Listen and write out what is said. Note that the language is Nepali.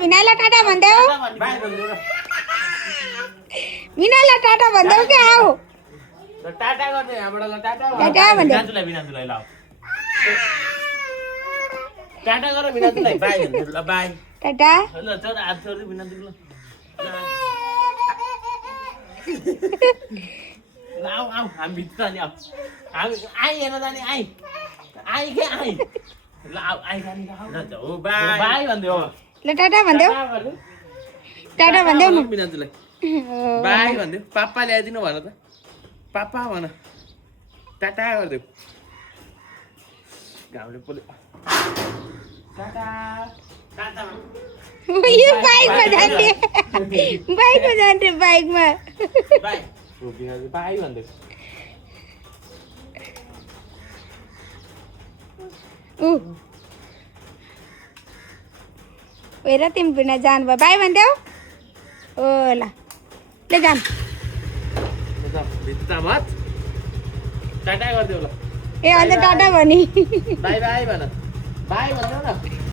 भिनाला टाटा भन्देऊ बाई भन्नु र भिनाला टाटा भन्देऊ के आऊ टाटा गर्ने यहाँबाट ल टाटा टाटा भन्देऊ बिनाजुलाई ल टाटा गर बिनाजुलाई बाई भन्नु ल बाई टाटा ल चल हात छोड्दै बिनाजु ल आऊ आऊ हामी भित्र नि आऊ हामी आइ हेर्न जाने आइ आइ के आइ ल आऊ आइ जाने ल हो बाई बाई भन्दियो ल टाटा भन्देऊ टाटा भन्देऊ न बिनाजुलाई बाई भन्दियो पापा ल्याइदिनु भन त पापा भन टाटा गरिदेऊ घामले पोल्यो टाटा टाटा यो बाइकमा जान्थे बाइकमा बाई हो बिनाजु बाई भन्दियो हेर तिमी बिना जानुभयो बाई भन्देऊ ओ ल जाम भित्ता मत टाटा गरिदेऊ ल ए अन्त टाटा भनी बाई बाई भन बाई भन्देऊ न